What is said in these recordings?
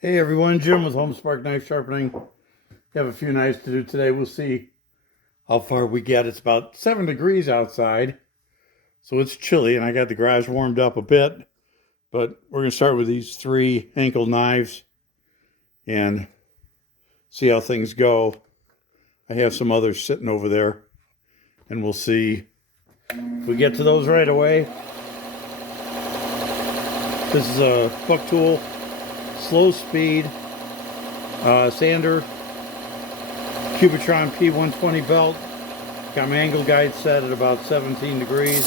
Hey everyone, Jim with Home Spark Knife Sharpening. We have a few knives to do today. We'll see how far we get. It's about 7 degrees outside, so it's chilly, and I got the garage warmed up a bit. But we're going to start with these 3 Henckels knives and see how things go. I have some others sitting over there, and we'll see if we get to those right away. This is a Bucktool Low Speed sander, Cubitron P120 belt. Got my angle guide set at about 17 degrees.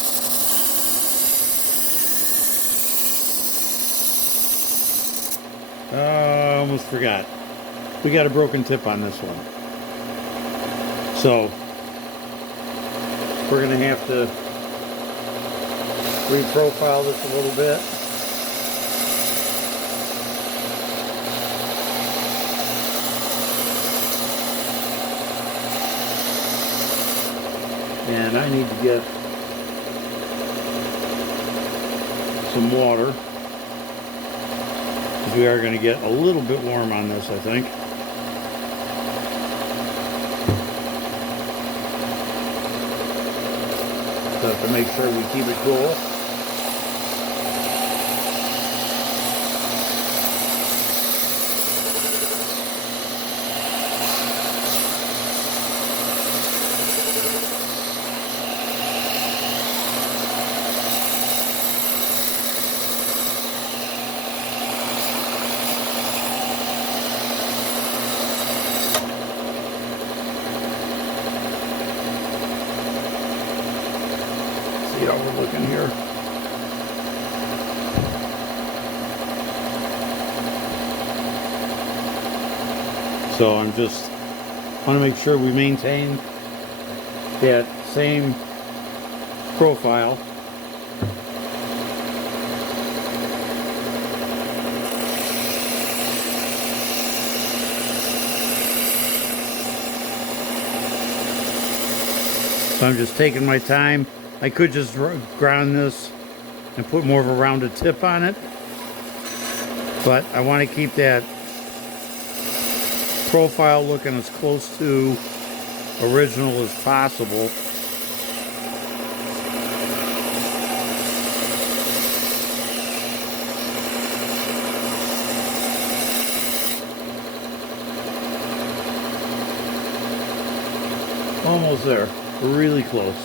Almost forgot. We got a broken tip on this one. So we're going to have to reprofile this a little bit. And I need to get some water, because we are going to get a little bit warm on this, I think. So I have to make sure we keep it cool. See how we're looking here. So I'm just want to make sure we maintain that same profile. So I'm just taking my time. I could just ground this and put more of a rounded tip on it, but I want to keep that profile looking as close to original as possible. Almost there, really close.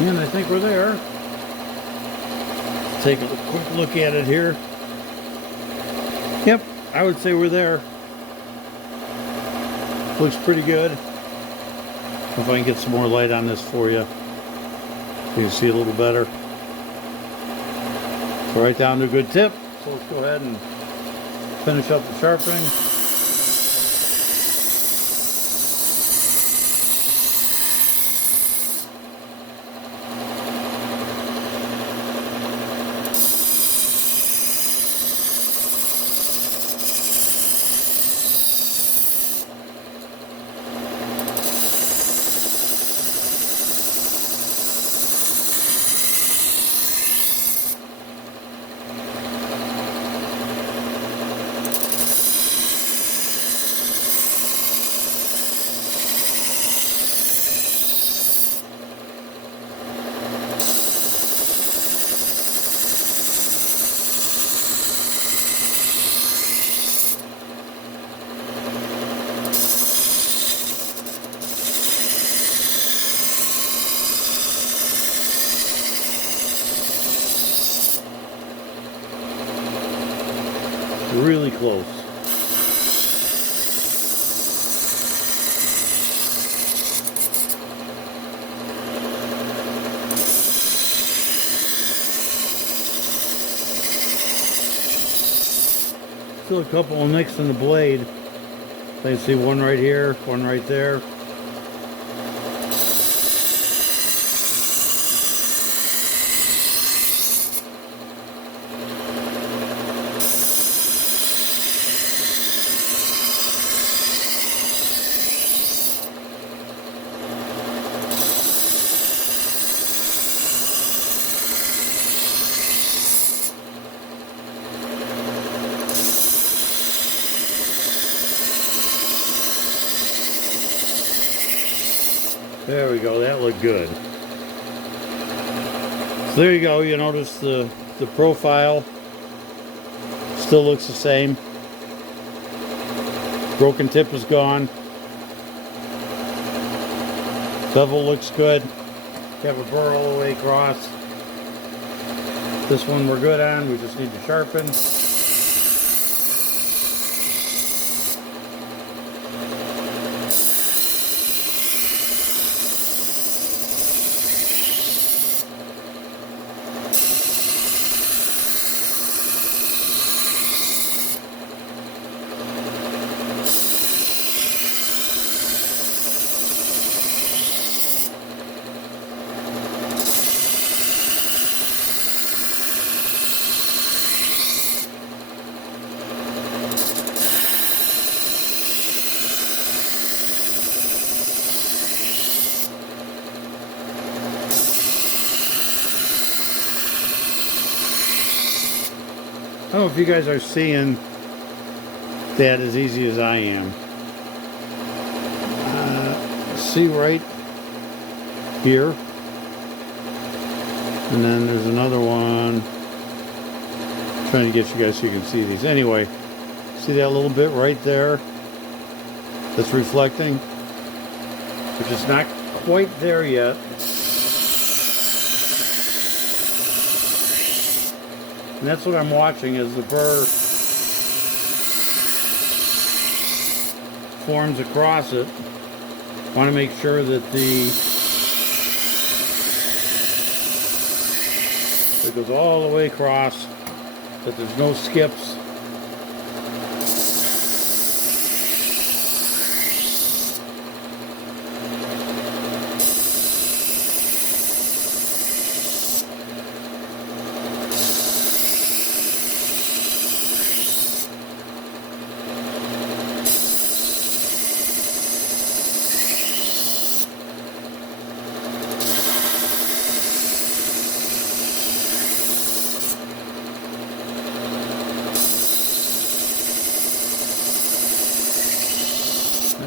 And I think we're there. Take a quick look at it here. Yep, I would say we're there. Looks pretty good. If I can get some more light on this for you, so you can see a little better. So right down to a good tip. So let's go ahead and finish up the sharpening. Really close. Still a couple of nicks in the blade. I can see one right here, one right there. There we go, that looked good. So there you go, you notice the profile still looks the same. Broken tip is gone. Bevel looks good. You have a burr all the way across. This one we're good on, we just need to sharpen. I don't know if you guys are seeing that as easy as I am. See right here. And then there's another one. I'm trying to get you guys so you can see these. Anyway, see that little bit right there that's reflecting? Which is not quite there yet. And that's what I'm watching as the burr forms across it. I want to make sure that it goes all the way across, that there's no skips.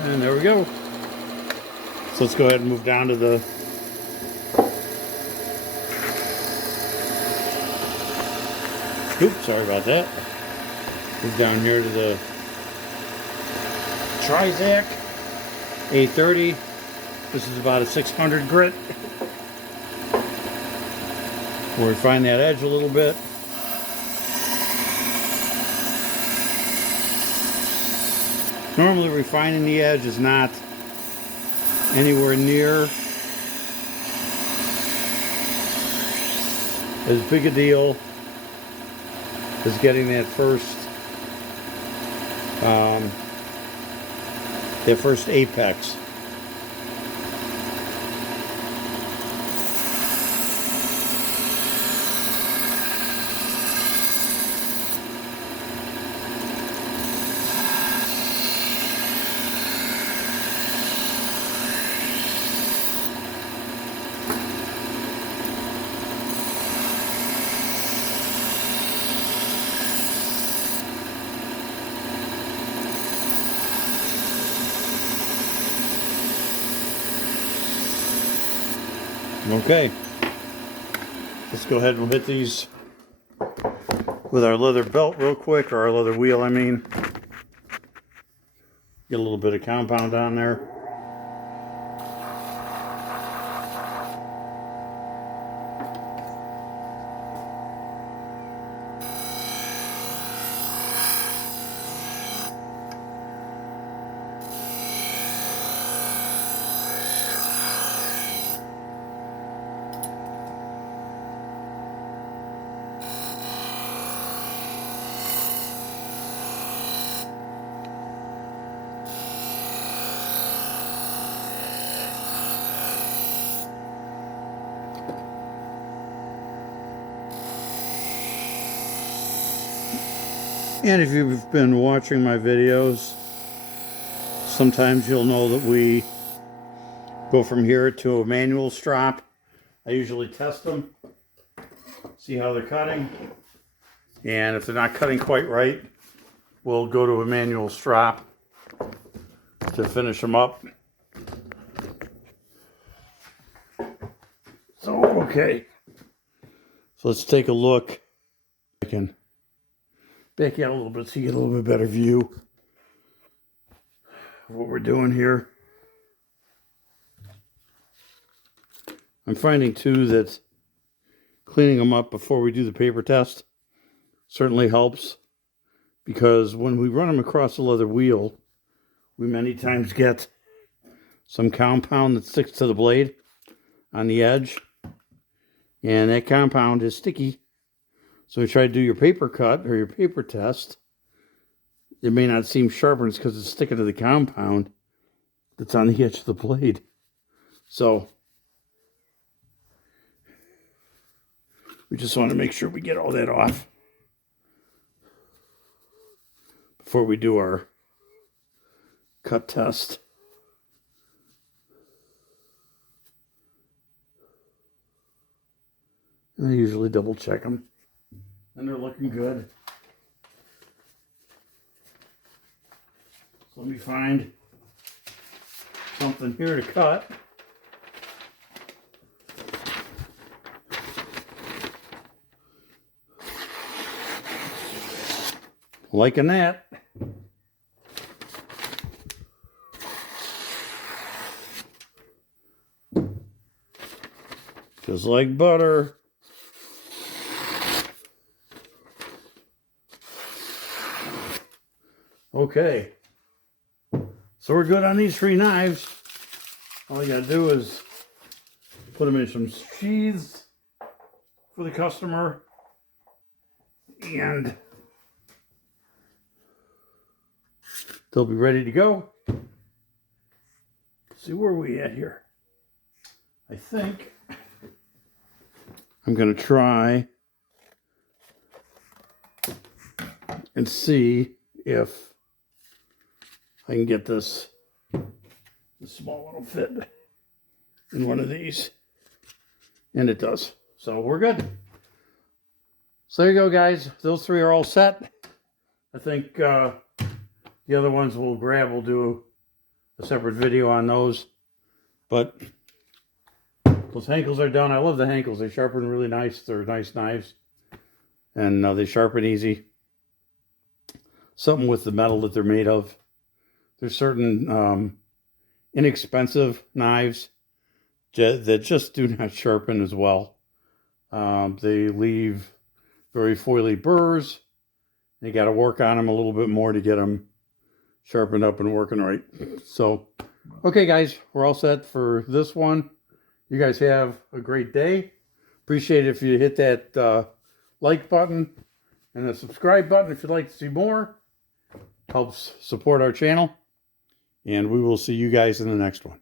And there we go. So let's go ahead and move down to the oops, sorry about that. Move down here to the Trizact A30. This is about a 600 grit. We'll refine that edge a little bit. Normally refining the edge is not anywhere near as big a deal as getting that first apex. Okay, let's go ahead and hit these with our leather belt real quick, or our leather wheel, I mean. Get a little bit of compound on there. And if you've been watching my videos, sometimes you'll know that we go from here to a manual strop. I usually test them, see how they're cutting, and if they're not cutting quite right, we'll go to a manual strop to finish them up. So, okay. So let's take a look. I can back out a little bit so you get a little bit better view of what we're doing here. I'm finding too that cleaning them up before we do the paper test certainly helps, because when we run them across the leather wheel, we many times get some compound that sticks to the blade on the edge, and that compound is sticky. So when you try to do your paper cut or your paper test, it may not seem sharpened because it's sticking to the compound that's on the edge of the blade. So we just want to make sure we get all that off before we do our cut test. And I usually double check them, and they're looking good. So let me find something here to cut. Liking that. Just like butter. Okay. So we're good on these 3 knives. All you gotta do is put them in some sheaths for the customer, and they'll be ready to go. Let's see where we at here. I think I'm going to try and see if I can get this small little fit in one of these. And it does. So we're good. So there you go, guys. Those 3 are all set. I think the other ones we'll grab. We'll do a separate video on those. But those Henckels are done. I love the Henckels. They sharpen really nice. They're nice knives. And they sharpen easy. Something with the metal that they're made of. There's certain inexpensive knives that just do not sharpen as well. They leave very foily burrs. You got to work on them a little bit more to get them sharpened up and working right. So, okay, guys, we're all set for this one. You guys have a great day. Appreciate it if you hit that like button and the subscribe button if you'd like to see more. Helps support our channel. And we will see you guys in the next one.